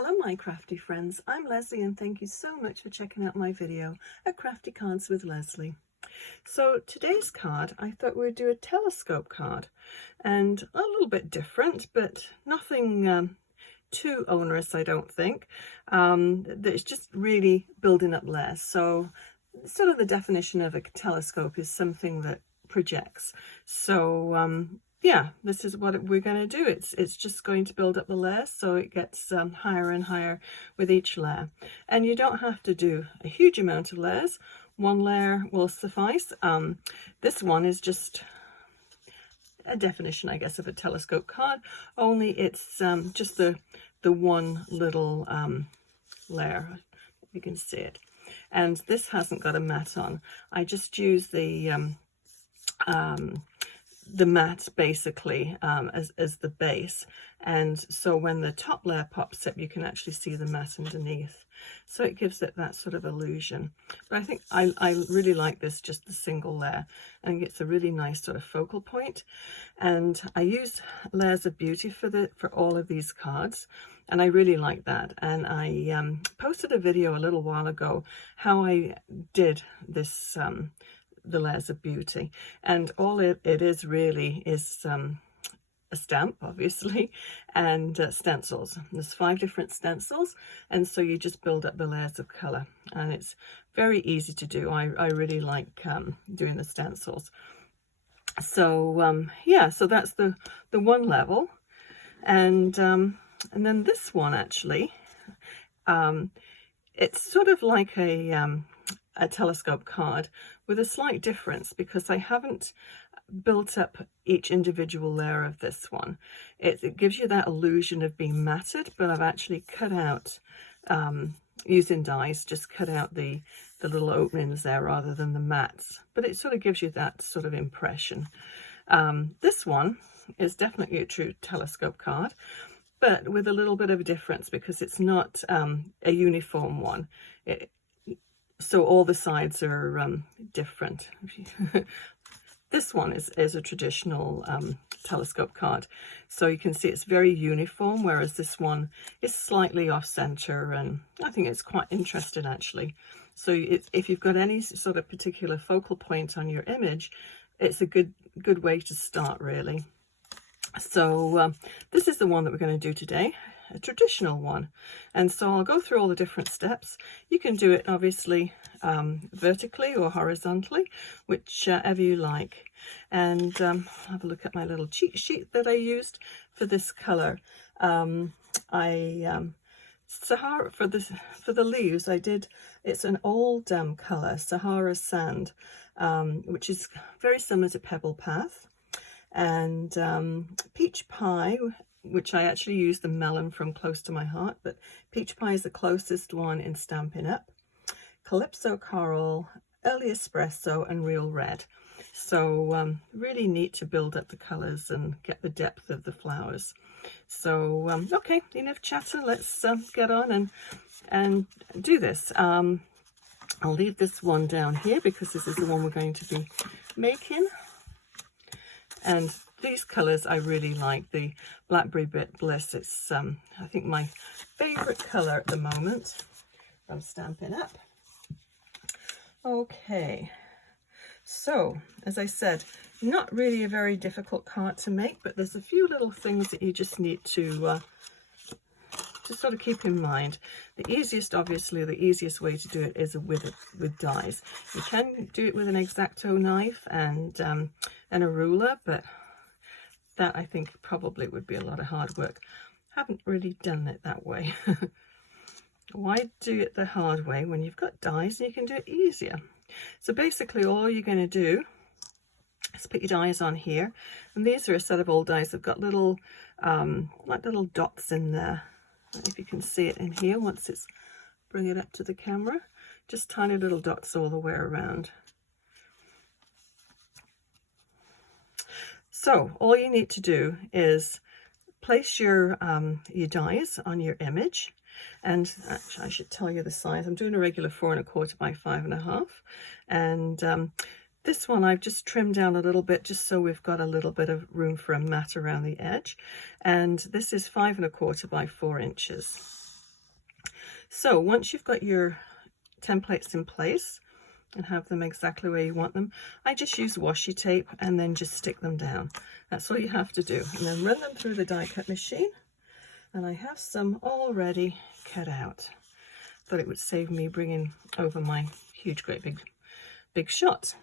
Hello my crafty friends, I'm Leslie and thank you so much for checking out my video at Crafty Cards with Leslie. So today's card, I thought we'd do a telescope card, and a little bit different, but nothing too onerous, I don't think. It's just really building up layers. So sort of the definition of a telescope is something that projects. So yeah, this is what we're going to do. It's just going to build up the layers, so it gets higher and higher with each layer. And you don't have to do a huge amount of layers. One layer will suffice. This one is just a definition, I guess, of a telescope card, only it's just the one little layer. You can see it. And this hasn't got a mat on. I just use the mat basically as the base, and so when the top layer pops up you can actually see the mat underneath, so it gives it that sort of illusion. But I think I really like this, just the single layer, and it's a really nice sort of focal point. And I use Layers of Beauty for all of these cards, and I really like that. And I posted a video a little while ago how I did this the Layers of Beauty, and all it is really is a stamp, obviously, and stencils. There's 5 different stencils, and so you just build up the layers of color, and it's very easy to do. I really like doing the stencils. So yeah, so that's the one level, and then this one actually, it's sort of like a telescope card with a slight difference, because I haven't built up each individual layer of this one. It gives you that illusion of being matted, but I've actually cut out, using dies, just cut out the little openings there rather than the mats, but it sort of gives you that sort of impression. This one is definitely a true telescope card, but with a little bit of a difference, because it's not a uniform one. So all the sides are different. This one is a traditional telescope card, so you can see it's very uniform, whereas this one is slightly off center, and I think it's quite interesting actually. So if you've got any sort of particular focal point on your image, it's a good way to start, really. So this is the one that we're going to do today, a traditional one, and so I'll go through all the different steps. You can do it obviously vertically or horizontally, whichever you like. And have a look at my little cheat sheet that I used for this color. Sahara, for the leaves, it's an old color, Sahara Sand, which is very similar to Pebbled Path, and Peach Pie, which I actually used the melon from Close to My Heart, but Peach Pie is the closest one in Stampin' Up. Calypso Coral, Early Espresso, and Real Red. So really neat to build up the colors and get the depth of the flowers. So okay, enough chatter, let's get on and do this. I'll leave this one down here because this is the one we're going to be making. And these colors I really like. The Blackberry Bliss, it's I think my favorite color at the moment from Stampin' Up. Okay, so as I said, not really a very difficult card to make, but there's a few little things that you just need to sort of keep in mind. The easiest way to do it is with dies. You can do it with an X-Acto knife and a ruler, but that I think probably would be a lot of hard work. Haven't really done it that way. Why do it the hard way when you've got dies and you can do it easier? So basically all you're going to do is put your dies on here, and these are a set of old dies. They've got little like little dots in there. I don't know if you can see it in here once it's bring it up to the camera. Just tiny little dots all the way around. So all you need to do is place your dies on your image. And actually I should tell you the size. I'm doing a regular 4 1/4 by 5 1/2, and this one I've just trimmed down a little bit just so we've got a little bit of room for a mat around the edge, and this is 5 1/4 by 4 inches. So once you've got your templates in place and have them exactly where you want them, I just use washi tape and then just stick them down. That's all you have to do. And then run them through the die cut machine. And I have some already cut out. Thought it would save me bringing over my huge, great big shot.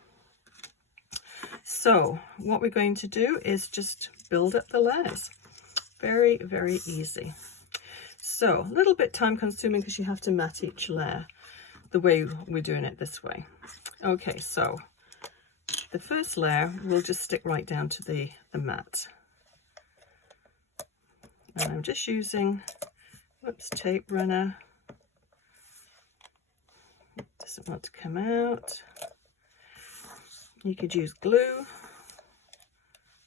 So what we're going to do is just build up the layers. Very, very easy. So a little bit time consuming because you have to mat each layer the way we're doing it this way. Okay, so the first layer we'll just stick right down to the mat. And I'm just using, whoops, tape runner. It doesn't want to come out. You could use glue,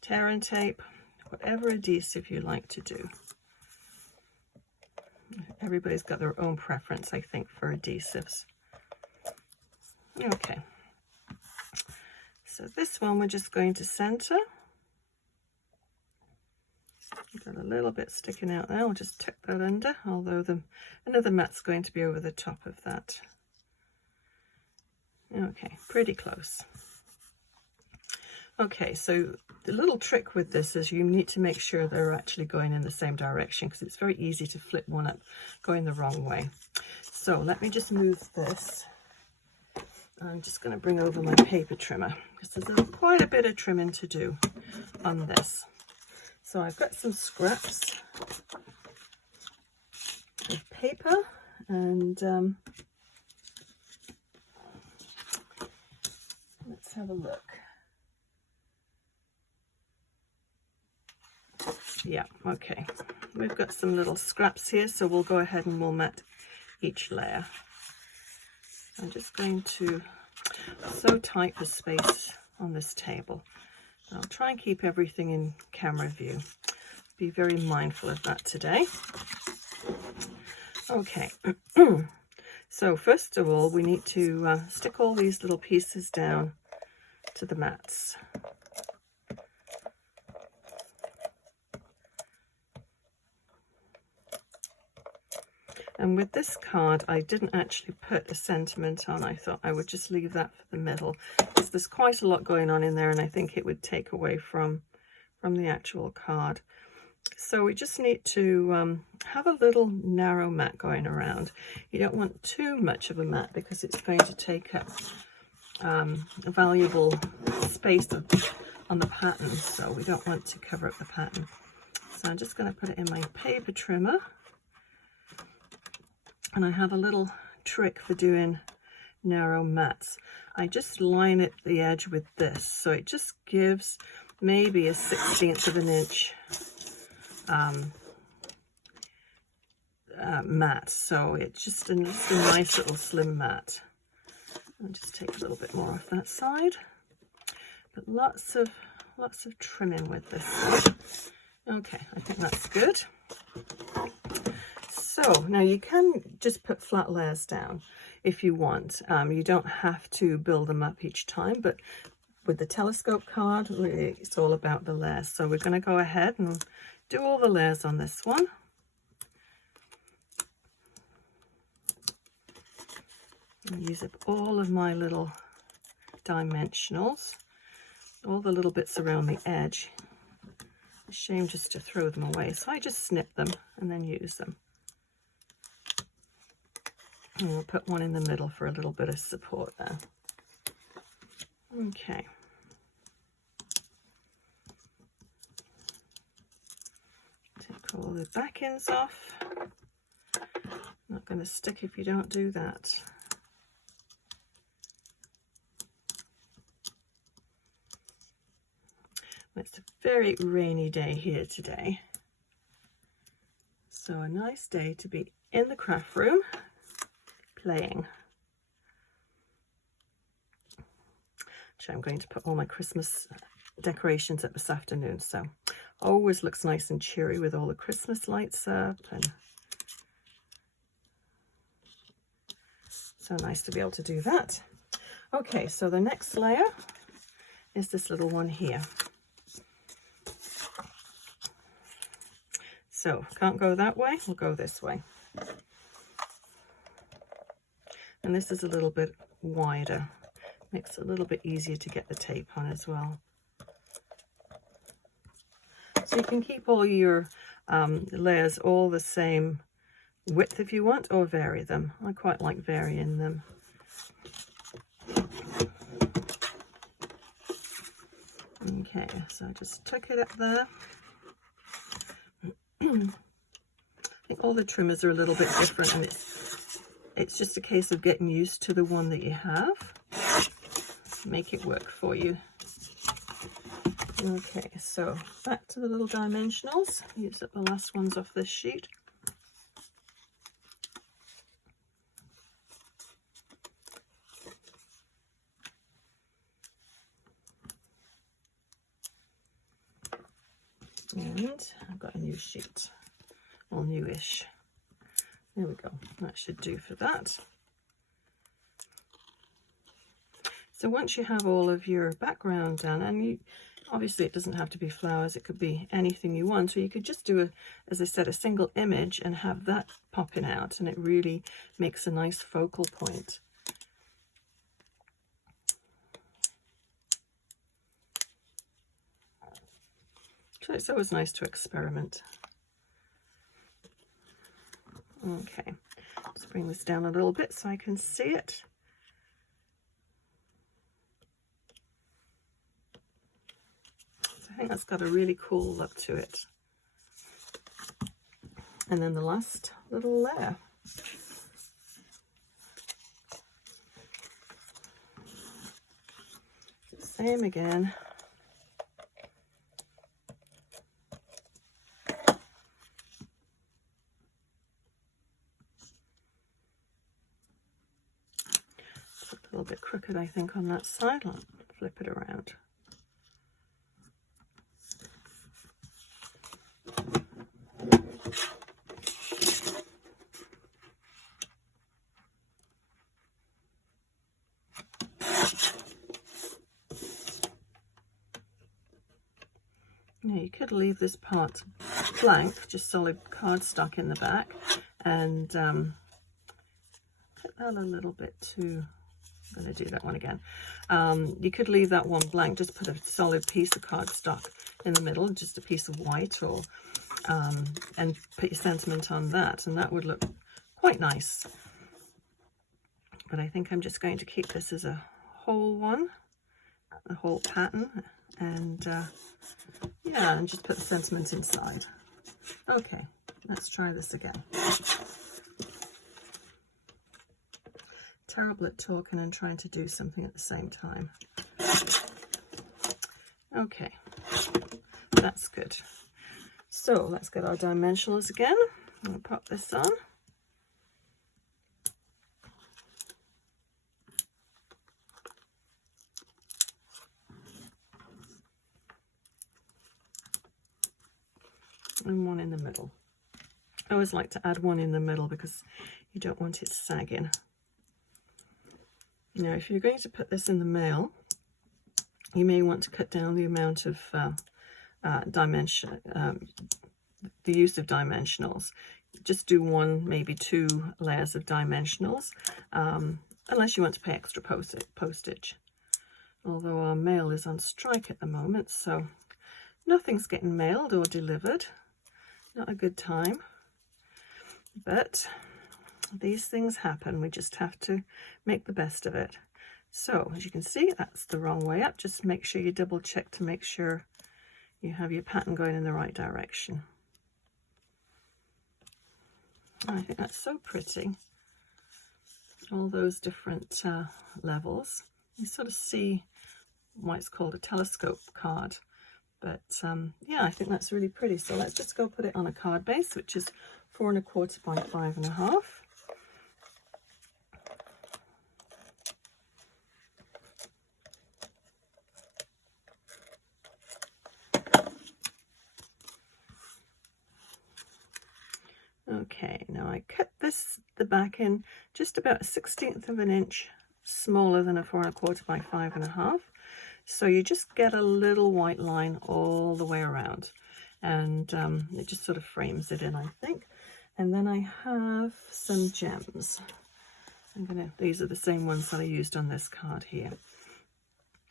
tear and tape, whatever adhesive you like to do. Everybody's got their own preference, I think, for adhesives. Okay. So this one we're just going to center. Got a little bit sticking out there. I'll just tuck that under, although another mat's going to be over the top of that. Okay, pretty close. Okay, so the little trick with this is you need to make sure they're actually going in the same direction, because it's very easy to flip one up going the wrong way. So let me just move this. I'm just going to bring over my paper trimmer, because there's quite a bit of trimming to do on this. So I've got some scraps of paper, and let's have a look. Yeah, okay. We've got some little scraps here, so we'll go ahead and we'll mat each layer. I'm just going to, so tight for space on this table. I'll try and keep everything in camera view. Be very mindful of that today. Okay, so first of all, we need to stick all these little pieces down to the mats. And with this card, I didn't actually put a sentiment on. I thought I would just leave that for the middle, because there's quite a lot going on in there, and I think it would take away from the actual card. So we just need to have a little narrow mat going around. You don't want too much of a mat, because it's going to take up a valuable space on the pattern, so we don't want to cover up the pattern. So I'm just going to put it in my paper trimmer. And I have a little trick for doing narrow mats. I just line it the edge with this, so it just gives maybe a 1/16 of an inch mat. So it's just a nice little slim mat. I'll just take a little bit more off that side. But lots of trimming with this one. Okay, I think that's good. So now you can just put flat layers down if you want. You don't have to build them up each time, but with the telescope card, really, it's all about the layers. So we're going to go ahead and do all the layers on this one. And use up all of my little dimensionals, all the little bits around the edge. It's a shame just to throw them away, so I just snip them and then use them. And we'll put one in the middle for a little bit of support there. Okay. Take all the back ends off. Not going to stick if you don't do that. It's a very rainy day here today. So a nice day to be in the craft room playing. Actually, I'm going to put all my Christmas decorations up this afternoon, so always looks nice and cheery with all the Christmas lights up, and so nice to be able to do that. Okay, so the next layer is this little one here. So can't go that way, we'll go this way. And this is a little bit wider. Makes it a little bit easier to get the tape on as well. So you can keep all your layers all the same width if you want, or vary them. I quite like varying them. Okay, so I just tuck it up there. I think all the trimmers are a little bit different, and it's just a case of getting used to the one that you have. Make it work for you. Okay, so back to the little dimensionals. Use up the last ones off this sheet. And I've got a new sheet, or newish. There we go, that should do for that. So once you have all of your background done, and obviously it doesn't have to be flowers, it could be anything you want, or you could just do, as I said, a single image and have that popping out, and it really makes a nice focal point. So it's always nice to experiment. Okay, let's bring this down a little bit so I can see it. So I think that's got a really cool look to it. And then the last little layer. Same again. A little bit crooked, I think, on that side. I'll flip it around. Now you could leave this part blank, just solid cardstock in the back, and put that a little bit too. I'm going to do that one again. You could leave that one blank, just put a solid piece of cardstock in the middle, just a piece of white, or and put your sentiment on that, and that would look quite nice. But I think I'm just going to keep this as a whole one, a whole pattern, and yeah, and just put the sentiment inside. Okay, let's try this again. Terrible at talking and trying to do something at the same time. Okay, that's good. So let's get our dimensionals again. I'm going to pop this on. And one in the middle. I always like to add one in the middle because you don't want it sagging. Now, if you're going to put this in the mail, you may want to cut down the amount of dimension, the use of dimensionals. Just do one, maybe 2 layers of dimensionals, unless you want to pay extra postage. Although our mail is on strike at the moment, so nothing's getting mailed or delivered. Not a good time. But these things happen. We just have to make the best of it. So as you can see, that's the wrong way up. Just make sure you double check to make sure you have your pattern going in the right direction. I think that's so pretty. All those different levels. You sort of see why it's called a telescope card. But yeah, I think that's really pretty. So let's just go put it on a card base, which is 4 1/4 by 5 1/2. Okay, now I cut the back in just about 1/16 of an inch smaller than a 4 1/4 by 5 1/2. So you just get a little white line all the way around, and it just sort of frames it in, I think. And then I have some gems, These are the same ones that I used on this card here.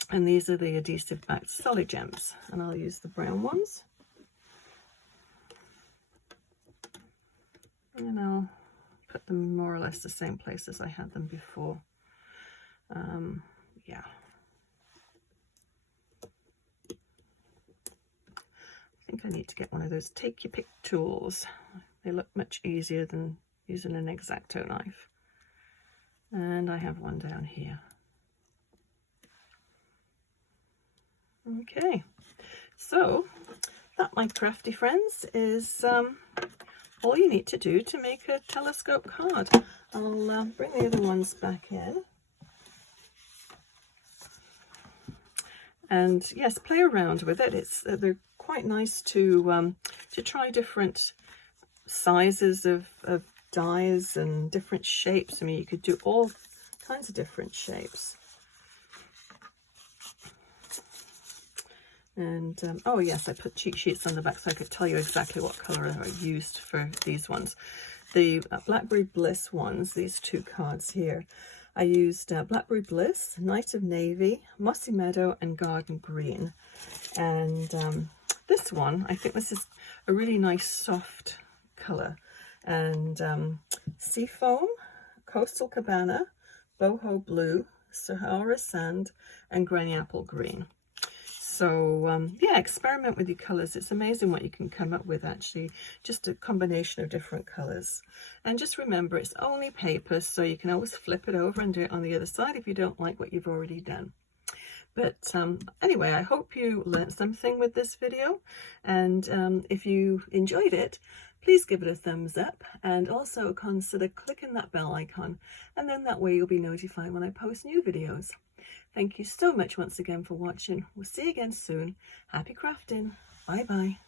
And these are the adhesive backed solid gems. And I'll use the brown ones. And I'll put them more or less the same place as I had them before. Yeah. I think I need to get one of those take your pick tools. They look much easier than using an X-Acto knife. And I have one down here. Okay, so that, my crafty friends, is all you need to do to make a telescope card. I'll bring the other ones back in. And yes, play around with it. They're quite nice to try different sizes of dies and different shapes. I mean, you could do all kinds of different shapes. And oh yes, I put cheat sheets on the back so I could tell you exactly what color I used for these ones. The Blackberry Bliss ones, these two cards here, I used Blackberry Bliss, Night of Navy, Mossy Meadow, and Garden Green. And this one, I think this is a really nice soft color. And Seafoam, Coastal Cabana, Boho Blue, Sahara Sand, and Granny Apple Green. So yeah, experiment with your colors. It's amazing what you can come up with, actually, just a combination of different colors. And just remember, it's only paper, so you can always flip it over and do it on the other side if you don't like what you've already done. But anyway, I hope you learned something with this video, and if you enjoyed it, please give it a thumbs up, and also consider clicking that bell icon, and then that way you'll be notified when I post new videos. Thank you so much once again for watching. We'll see you again soon. Happy crafting. Bye bye.